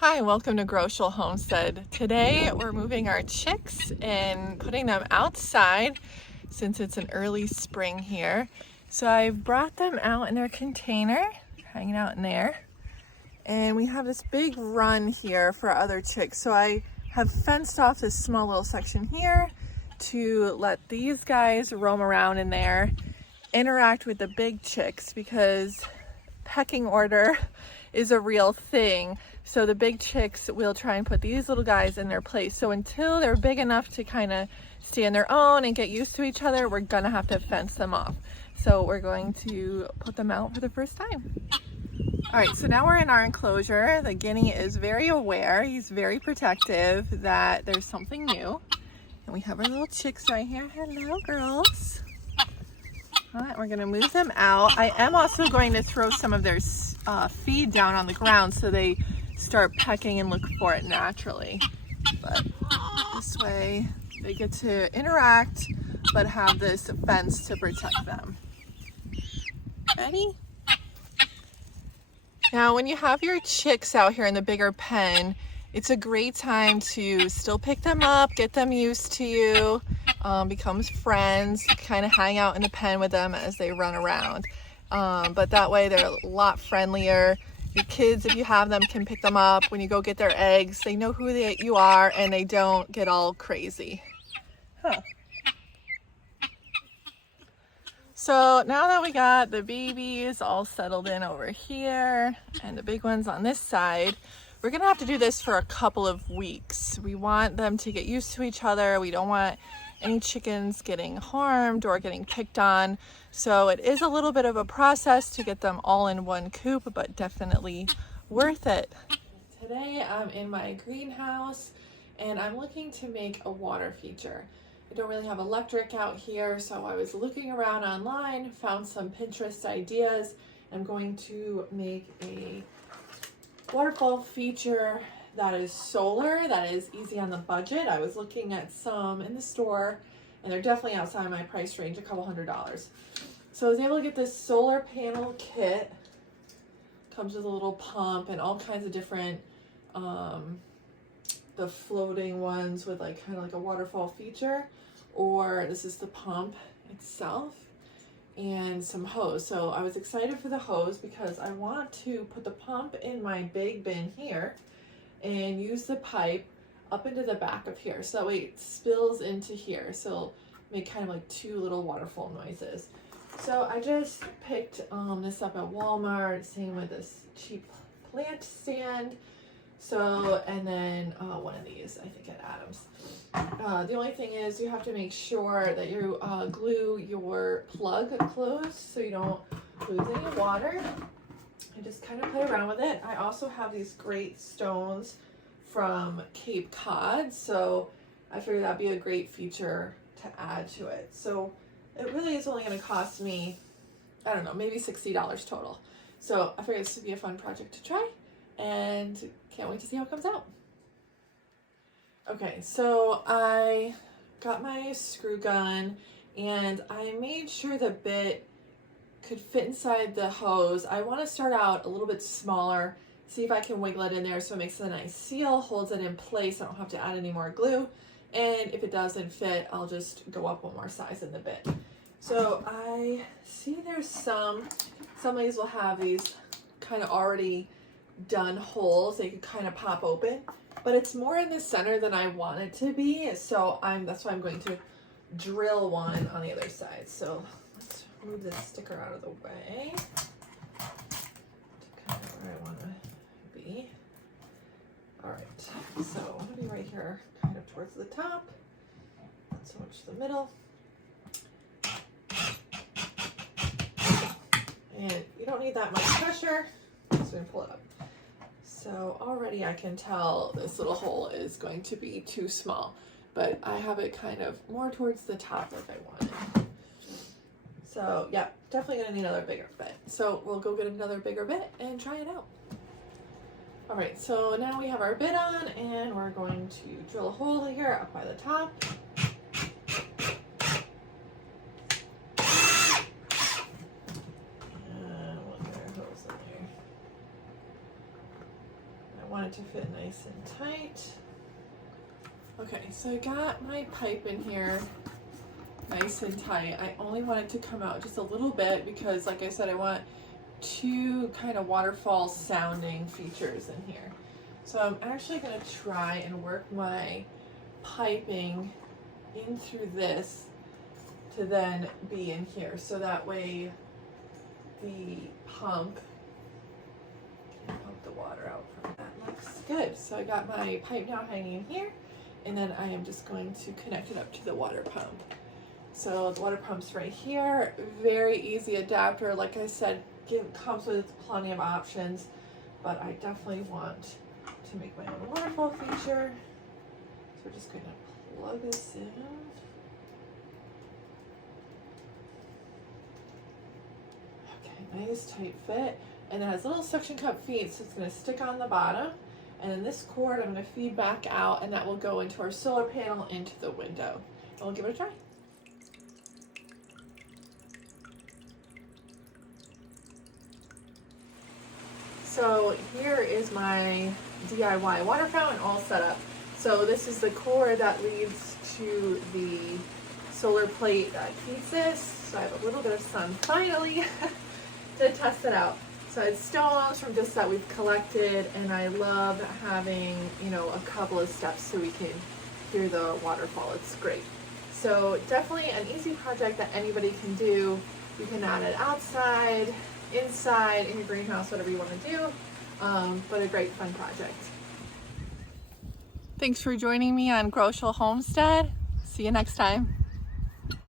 Hi, welcome to Groschel Homestead. Today we're moving our chicks and putting them outside since it's an early spring here. So I've brought them out in their container, hanging out in there. And we have this big run here for other chicks. So I have fenced off this small little section here to let these guys roam around in there, interact with the big chicks because pecking order is a real thing. So the big chicks will try and put these little guys in their place. So until they're big enough to kind of stay on their own and get used to each other, we're gonna have to fence them off. So we're going to put them out for the first time. All right, so now we're in our enclosure. The guinea is very aware. He's very protective that there's something new. And we have our little chicks right here. Hello, girls. All right, we're gonna move them out. I am also going to throw some of their feed down on the ground so they start pecking and look for it naturally. But this way they get to interact but have this fence to protect them. Ready? Now when you have your chicks out here in the bigger pen, it's a great time to still pick them up, get them used to you, becomes friends, kind of hang out in the pen with them as they run around. But that way they're a lot friendlier. Your kids, if you have them, can pick them up when you go get their eggs. They know who you are and they don't get all crazy. Huh. So now that we got the babies all settled in over here and the big ones on this side, we're gonna have to do this for a couple of weeks. We want them to get used to each other. We don't want any chickens getting harmed or getting picked on. So it is a little bit of a process to get them all in one coop, but definitely worth it. Today I'm in my greenhouse and I'm looking to make a water feature. I don't really have electric out here, so I was looking around online, found some Pinterest ideas. I'm going to make a waterfall feature that is solar, that is easy on the budget. I was looking at some in the store and they're definitely outside my price range, a couple $100s. So I was able to get this solar panel kit. Comes with a little pump and all kinds of different, the floating ones with like kind of like a waterfall feature, or this is the pump itself and some hose. So I was excited for the hose because I want to put the pump in my big bin here and use the pipe up into the back of here so that way it spills into here, so it'll make kind of like two little waterfall noises. So I just picked this up at Walmart, same with this cheap plant stand. So, and then one of these, I think at Adams. The only thing is you have to make sure that you glue your plug closed so you don't lose any water. And just kind of play around with it. I also have these great stones from Cape Cod, so I figured that'd be a great feature to add to it. So it really is only going to cost me, I don't know, maybe $60 total. So I figured this would be a fun project to try and can't wait to see how it comes out. Okay, so I got my screw gun and I made sure the bit could fit inside the hose. I want to start out a little bit smaller, see if I can wiggle it in there so it makes a nice seal, holds it in place. I don't have to add any more glue. And if it doesn't fit, I'll just go up one more size in the bit. So I see there's some of these will have these kind of already done holes they could kind of pop open, but it's more in the center than I want it to be. So that's why I'm going to drill one on the other side. So let's move this sticker out of the way to kind of where I want to be. All right, so I'm gonna be right here, kind of towards the top, not so much the middle. And you don't need that much pressure, so I'm gonna pull it up. So already I can tell this little hole is going to be too small, but I have it kind of more towards the top like I wanted. So yeah, definitely gonna need another bigger bit. So we'll go get another bigger bit and try it out. All right, so now we have our bit on and we're going to drill a hole here up by the top. want it to fit nice and tight. Okay, so I got my pipe in here nice and tight. I only want it to come out just a little bit because, like I said, I want two kind of waterfall sounding features in here. So I'm actually going to try and work my piping in through this to then be in here, so that way the pump can pump the water out from that. Looks good. So I got my pipe now hanging here, and then I am just going to connect it up to the water pump. So the water pump's right here. Very easy adapter. Like I said, comes with plenty of options, but I definitely want to make my own waterfall feature. So we're just going to plug this in. Okay, nice tight fit. And it has little suction cup feet, so it's going to stick on the bottom. And then this cord I'm going to feed back out, and that will go into our solar panel into the window. And we'll give it a try. So here is my DIY water fountain all set up. So this is the cord that leads to the solar plate that feeds this. So I have a little bit of sun finally to test it out. So it's stones from just that we've collected, and I love having, you know, a couple of steps so we can hear the waterfall. It's great. So definitely an easy project that anybody can do. You can add it outside, inside, in your greenhouse, whatever you want to do, but a great fun project. Thanks for joining me on Groschel Homestead. See you next time.